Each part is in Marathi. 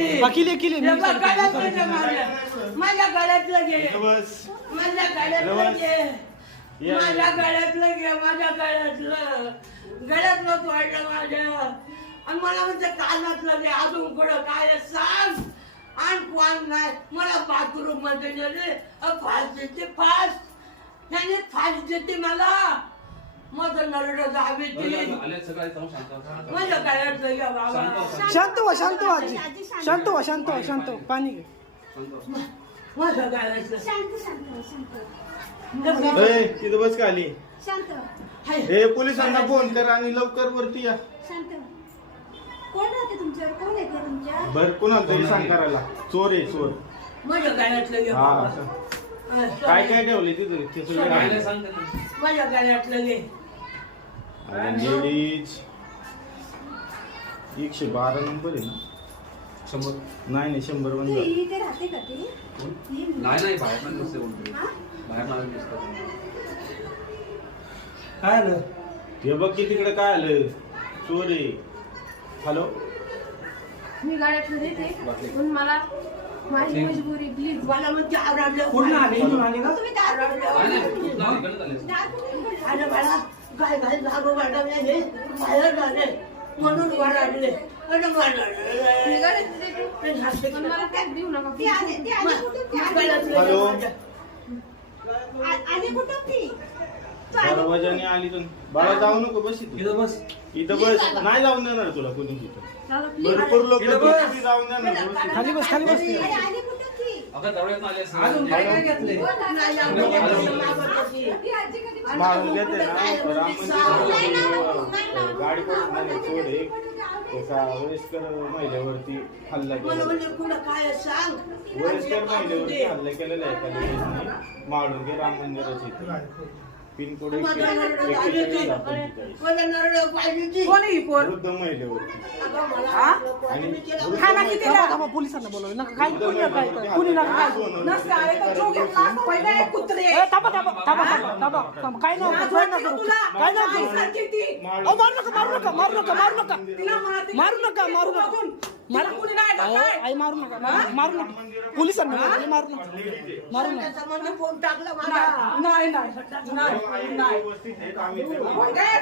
किले किले माझ्या गळ्यातलं घे, माझ्या गळ्यातलं घे, माझ्या गळ्यातलं घे, माझ्या गळ्यातलं तोडलं माझ्या. आणि मला म्हणजे कानातलं घे, अजून पुढं काय सांग. आणि कोण नाही मला बाथरूम मध्ये गेले, फास देते फास, त्याने फास देते मला. माझं नरड जावे माझ्या गळ्यातलं घ्या बाबा. शांत व्हा शांत व्हा आजी, शांत व्हा शांत व्हा शांत व्हा. पाणी घे. माझ्या गळ्यातलं तिथं बस का आली. हे पोलिसांना फोन कर आणि लवकर वरती या. कोण राहते तुमच्यावर? कोण येते तुमच्या? बर कोणाला तरी सांग करायला. चोर आहे चोर. माझ्या गळ्यातलं घे हा बाबा. असं. काय काय ठेवले तिथे? माझ्या गळ्यातलं घे. लेडीज 112 नंबर आहे ना? 100 नाही 100 बंद. ती इथे राहते का ती? नाही बाहेर पण नसते कोणतरी. बाहेर मला दिसतं. काय आलं? हे बघ की तिकडे काय आलं. चोर आहे. हॅलो मी गाड्यातलं देते पण मला माझी मजबुरी प्लीज. मला म्हणजे आवडलं पूर्ण आले इथून आले का? तुम्ही दार आणि मला काय काय जागो मॅडम हे बाहेर झाले म्हणून वराडले. आणि मी गाड्यातलं देते पण मला टॅग देऊ नका. ती आली कुठून? हॅलो आली कुठून ती? दरवाजाने आली तर बाळा जाऊ नको. बस इथं बस. इथं बस. नाही जाऊन देणार तुला कोणी तिथं. भरपूर लोक जाऊन देणार. खाली बस खाली बस. आली कुठून ती? अगं दरवाजात आले असते. अजून काय काय घेतलंय? मारून घेते ना राम मंदिर गाडी करून चोर एक एका वयस्कर महिलेवरती हल्ला केला. पुढं काय सांग. वयस्कर महिलेवरती हल्ला केलेला आहे एका लेडीजने माळुंगे राम मंदिराच्या इथे. पिनकोड 41 वृद्ध महिलेवरती थांबा पोलिसांना बोलवलं नका. काय कुणी नका काय कुणी नका काय. थांबा थांबा थांबा थांबा थांबा. काय नका काय नका करू. काय नका करू. अहो मारू नका मारू नका मारू नका मारू नका मारू नका मारू नका अहो आई मारू नका मारू नका. पोलिसांना बोलवलं, मारू नका मारू नका. फोन टाकला नाही नाही नाही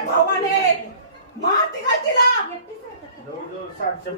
भावाने मारते का तिला? जवळजवळ 60